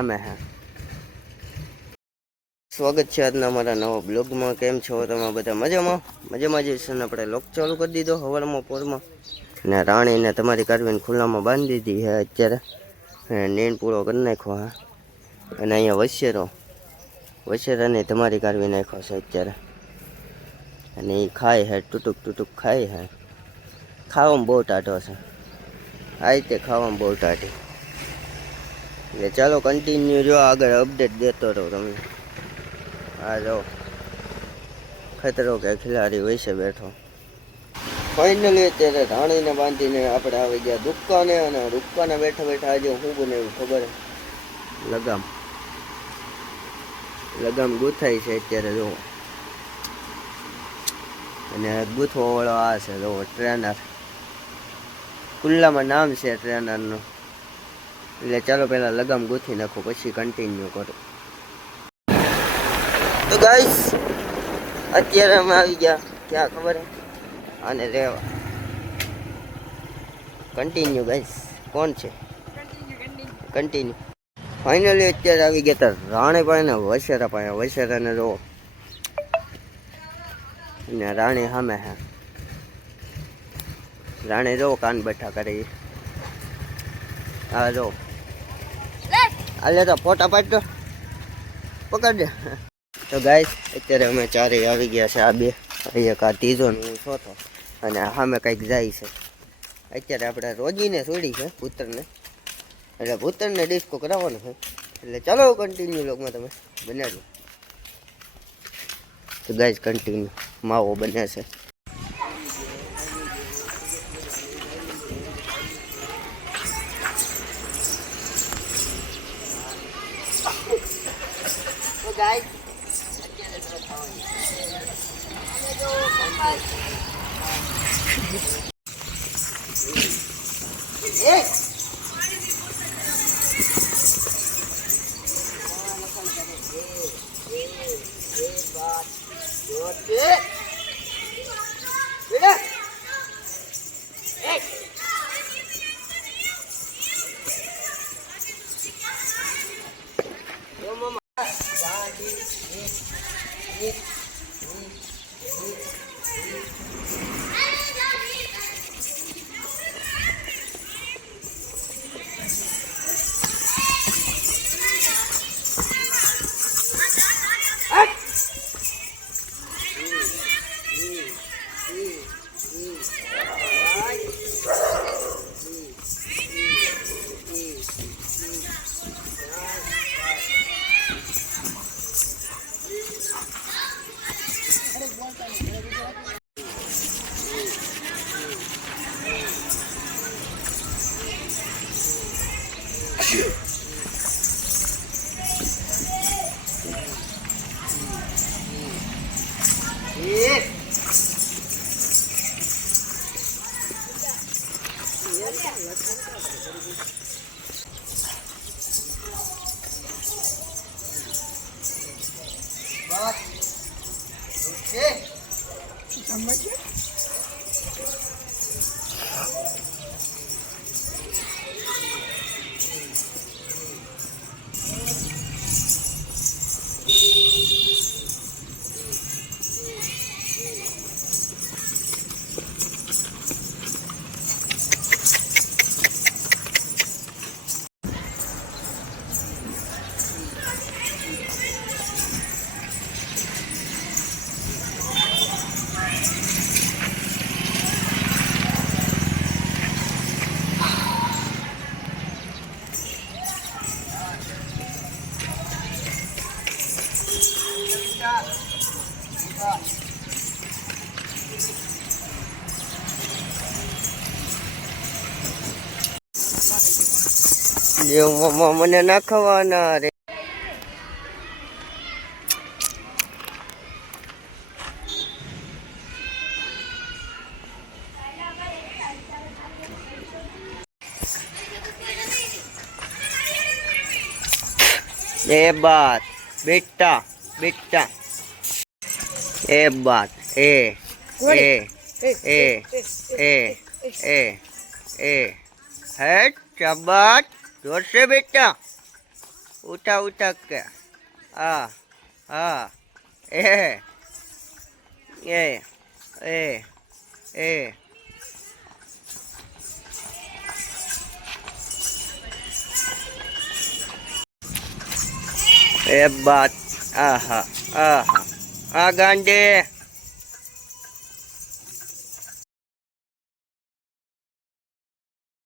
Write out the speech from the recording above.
અમે હે સ્વાગત છે આજના અમારા નવા બ્લોગમાં. કેમ છો તમે બધા? મજામાં મજામાં જ છે ને. આપણે લોક ચાલુ કરી દીધો હવારમાં પોરમાં ને રાણીને તમારી કારવીને ખુલ્લામાં બાંધી દીધી છે અત્યારે. નીણ પૂરો કરી નાખ્યો હા. અને અહીંયા વસેરાને તમારી કારવી નાખ્યો છે અત્યારે. અને એ ખાય છે, ટૂટુક ખાય છે. ખાવામાં બહુ ટાઢો છે આ રીતે, ખાવામાં બહુ ટાઢી. એટલે ચાલો કન્ટિન્યુ જો આગળ અપડેટ દેતો રહો તમને. હા જો ખતરો કે ખિલાડી વૈસે બેઠો. ફાઇનલી અત્યારે રાણીને બાંધીને આપણે આવી ગયા દુકાને. અને દુકાને બેઠા બેઠા આજે શું બનાવ્યું ખબર? લગામ ગૂંથાય છે અત્યારે જો. અને ગૂંથવા વાળો આ છે જો ટ્રેનર. ખુલ્લામાં નામ છે ટ્રેનરનું. એટલે ચાલો પહેલાં લગામ ગૂંથી નાખો પછી કન્ટિન્યુ કરો. તો ગાઈસ અત્યારે અમે આવી ગયા ક્યાં ખબર હે? આને લેવા. Continue guys. કોણ છે? કન્ટિન્યુ. ફાઇનલી અત્યારે આવી ગયા હતા રાણી પાસે ને વસેરા પાસે. વસેરાને જો ને રાણી સામે હે. રાણી જો કાન બેઠા કરી. હા જો આલે તો ફોટા પાડ દો, પકડ દે. તો ગાઈસ અત્યારે અમે ચારેય આવી ગયા છે. આ બે એક આ ત્રીજો ને હું ચોથો. અને સામે કંઈક જાય છે અત્યારે. આપણે રોજીને છોડી છે પુત્રને. એટલે પુત્રને ડિસ્કો કરાવવાનો છે. એટલે ચાલો કન્ટિન્યુ લોકમાં તમે બનાવજો. તો ગાઈસ કન્ટિન્યુ માવો બને છે. તો ગાઈસ મને ના ખવાના રે. એ બાત બેટા બેટા એ બાત એ એ એ એ એ ए है शाबाश जोर से बेटा उठा उठा के हाँ ए ए ए ए ए बात आहा आहा आ गांडे